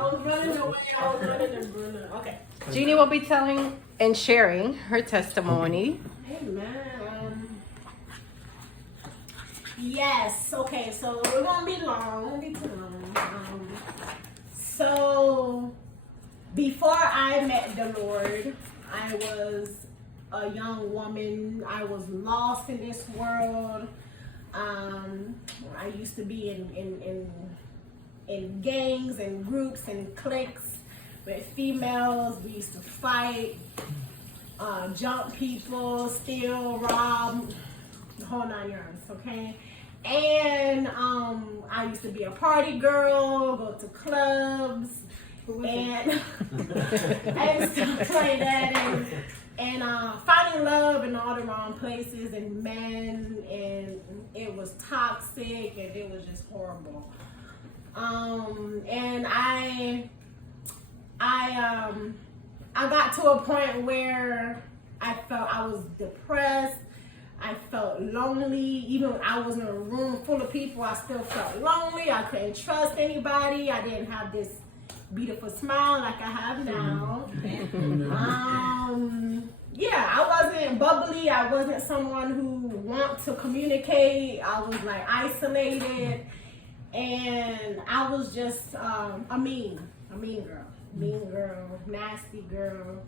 was running away. I was running and running. Okay. Jinie will be telling and sharing her testimony. Amen. Yes. Okay. So we're gonna be long. Won't be too long. So before I met the Lord, I was a young woman. I was lost in this world. I used to be in gangs and groups and cliques with females. We used to fight, jump people, steal, rob, the whole 9 yards, okay? And I used to be a party girl, go to clubs, and stuff like that, and finding love in all the wrong places and men, and it was toxic and it was just horrible. And I got to a point where I felt I was depressed. I felt lonely. Even when I was in a room full of people, I still felt lonely. I couldn't trust anybody. I didn't have this beautiful smile like I have now. Yeah, I wasn't bubbly. I wasn't someone who wants to communicate. I was like isolated, and I was just a mean girl, nasty girl,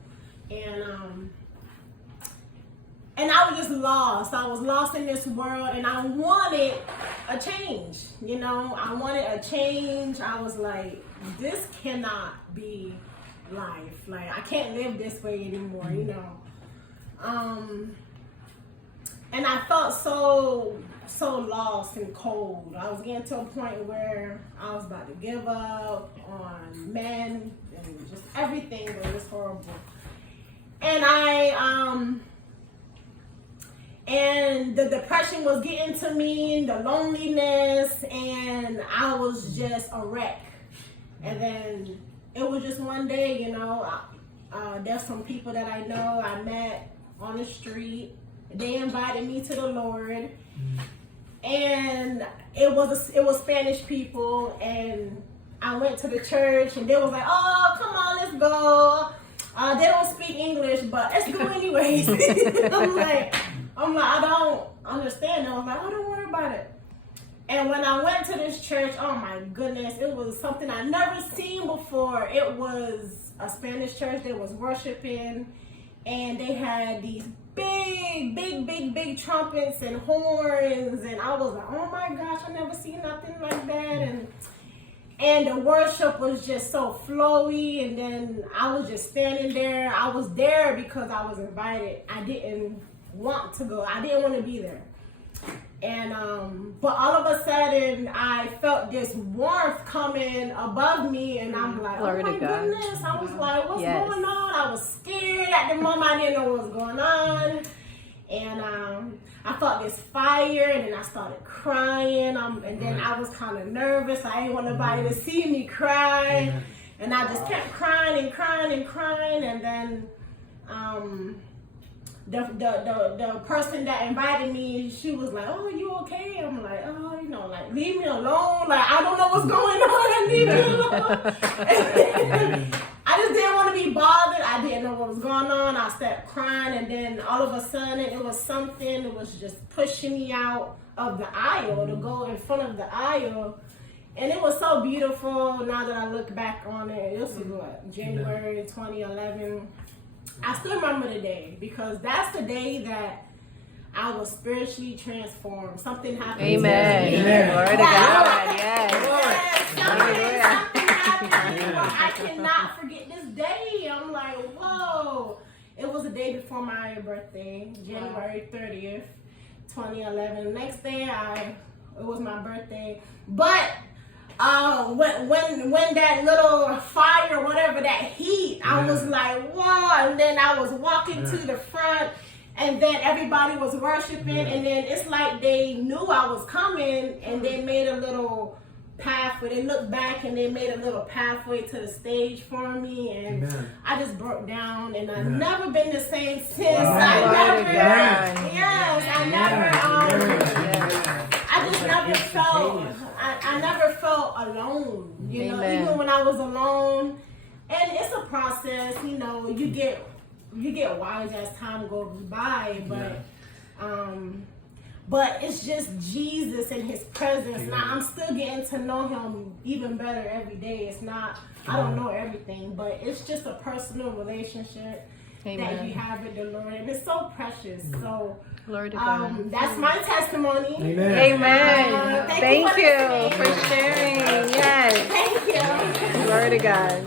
and I was just lost. I was lost in this world, and I wanted a change. You know, I wanted a change. I was like, this cannot be life. Like, I can't live this way anymore, you know. And I felt so lost and cold. I was getting to a point where I was about to give up on men and just everything was just horrible. And and the depression was getting to me, the loneliness, and I was just a wreck. And then it was just one day, you know, there's some people that I know I met on the street. They invited me to the Lord, and it was Spanish people, and I went to the church, and they was like, "Oh, come on, let's go." They don't speak English, but let's go anyways. I'm like, I don't understand. I was like, "Oh, don't worry about it." And when I went to this church, oh my goodness, it was something I never seen before. It was a Spanish church that was worshiping, and they had these big trumpets and horns, and I was like, oh my gosh, I never seen nothing like that. And the worship was just so flowy, and then I was just standing there. I was there because I was invited. I didn't want to go. I didn't want to be there. And but all of a sudden I felt this warmth coming above me, and I'm like, oh my goodness. I was like, what's going on? I was scared at the moment. I didn't know what was going on. And I felt this fire, and then I started crying, and then I was kind of nervous. I didn't want nobody to see me cry, and I just kept crying, and then the person that invited me, she was like, "Oh, you okay?" I'm like, "Oh, you know, like, leave me alone. Like, I don't know what's going on. I need you alone." I just didn't want to be bothered. I didn't know what was going on. I started crying, and then all of a sudden, it was something that was just pushing me out of the aisle to go in front of the aisle. And it was so beautiful. Now that I look back on it, this was what, January 2011. I still remember the day, because that's the day that I was spiritually transformed. Something happened. Amen. To me. Amen. Glory to God. Yes. Something happened. I cannot forget this day. I'm like, whoa. It was the day before my birthday, January 30th, 2011. The next day, it was my birthday. But when that little fire, whatever, that heat, I was like, whoa. And then I was walking to the front, and then everybody was worshiping, and then it's like they knew I was coming, and they made a little pathway. They looked back, and they made a little pathway to the stage for me, and I just broke down, and I've never been the same since. I just never felt, I I never felt alone. You know, Amen. even when I was alone, and it's a process. You know, you get wise as time goes by, but it's just Jesus and His presence. Now I'm still getting to know Him even better every day. It's not, I don't know everything, but it's just a personal relationship that you have with the Lord, and it's so precious. So Glory to God. that's my testimony. Amen. Thank you for sharing. Yes. Thank you. Glory to God.